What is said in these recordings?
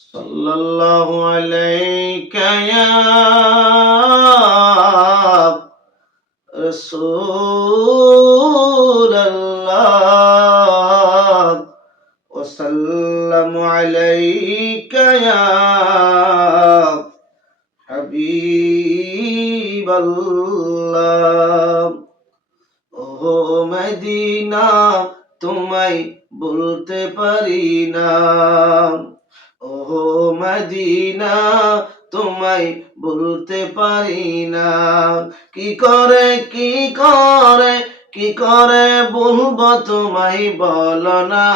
সাল্লাল্লাহু আলাইকা ইয়া রাসূলাল্লাহ ওয়া সাল্লামু আলাইকা ইয়া হাবিবাল্লাহ। ও মদিনা, তোমায় বলতে পারি না। ও মদিনা, তোমায় বলতে পারি না। কি করে কি করে কি করে বলবো তোমায়, বলো না।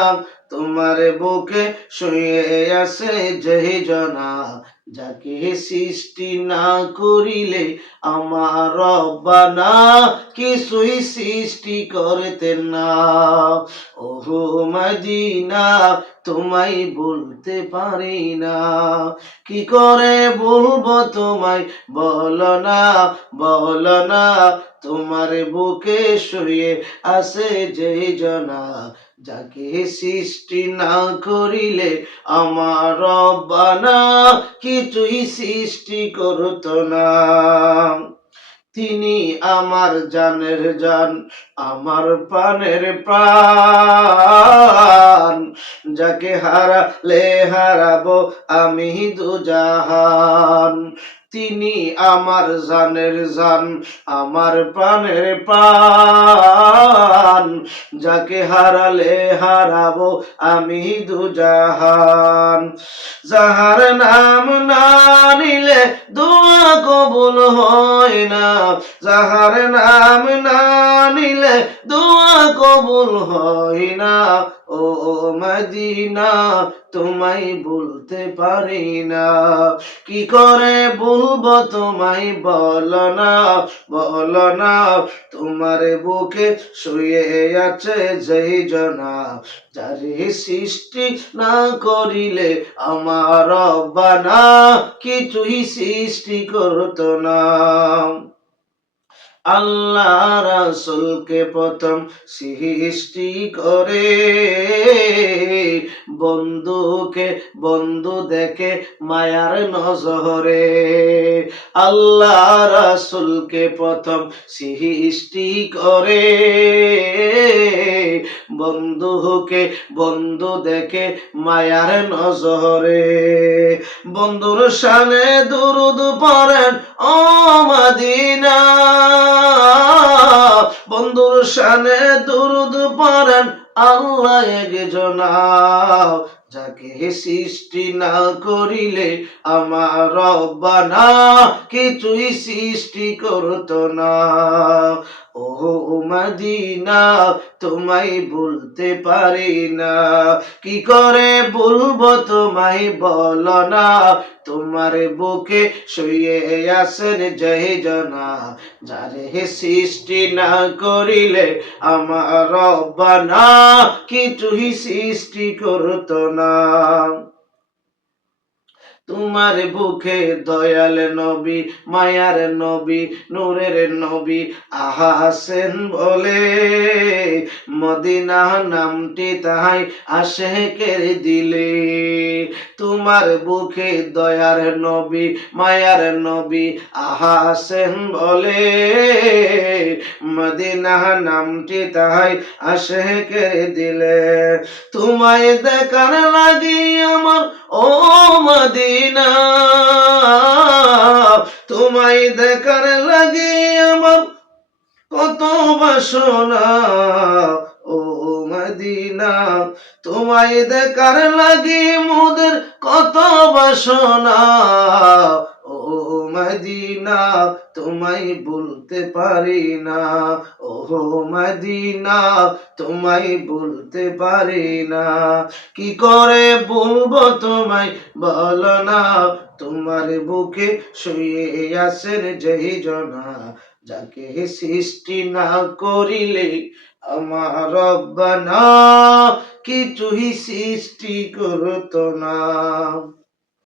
তোমার বুকে শুয়ে আছে যেই জনা, যাকে সৃষ্টি না করিলে আমার রব্বানা কিছুই সৃষ্টি করতেন না। ওহো মদিনা, তোমায় বলতে পারি না। কি করে বলবো তোমায়, বলো না, বলো না। তোমার বুকে শুয়ে আছে যেই জনা, যাকে সৃষ্টি না করিলে আমার রব্বানা কিছুই সৃষ্টি করতো না। তিনি আমার জানের জান, আমার প্রাণের প্রাণ, যাকে হারালে হারাবো আমি দুজাহান। তিনি আমার জানের জান, আমার প্রাণের প্রাণ, যাকে হারালে হারাবো আমি দুজাহান। যাহার নাম না নিলে দোয়া কবুল হয় না, যাহার নাম না নিলে দোয়া কবুল হয় না। ও মদিনা, তোমায় বলতে পারি না। কি করে বলবো তোমায়, বলো না, বলো না। তোমার বুকে শুয়ে আছে যেই জনা, যারে সৃষ্টি না করিলে আমার রব্বানা কিছুই সৃষ্টি করতো না। আল্লাহ রাসূলকে প্রথম সৃষ্টি করে, বন্ধুকে বন্ধু দেখে মায়ার নজরে। আল্লাহ রাসূলকে প্রথম সৃষ্টি করে, বন্ধুকে বন্ধু দেখে মায়ার নজরে। বন্ধুর শানে দুরুদ পড়েন ও মদিনা, বন্ধুর শানে দুরুদ পড়েন আল্লাহ একজনা, যাকে সৃষ্টি না করিলে আমার রব্বানা কিছুই সৃষ্টি করতো না। ও মদিনা, তোমায় বলতে পারি না। কি করে বলবো তোমায়, বলো না। তোমার বুকে শুয়ে আছেন যেই জনা, যারে সৃষ্টি না করিলে আমার রব্বানা কিছুই সৃষ্টি করতো না। তোমার বুকে দয়াল নবী, মায়ার নবী, নূরের নবী আছেন বলে, মদিনা নামটি তাহাই আশেকের দিলে। তোমার বুকে দয়ার নবী, মায়ার নবী আছেন বলে, মদিনা নামটি তাহাই আশেকের দিলে। তোমায় দেখার লাগি আমার ও মদিনা, তোমায় দেখার লাগি আমার কত বাসনা। ও মদিনা, তোমায় দেখার লাগি মোদের কত বাসনা। ও মদিনা, তোমায় বলতে পারি না। ও মদিনা, তোমায় বলতে পারি না। কি করে বলবো তোমায়, বলো না। তোমার বুকে শুয়ে আছেন যেই জনা, যাকে সৃষ্টি না করিলে আমার রব্বানা কিছুই সৃষ্টি করতো না।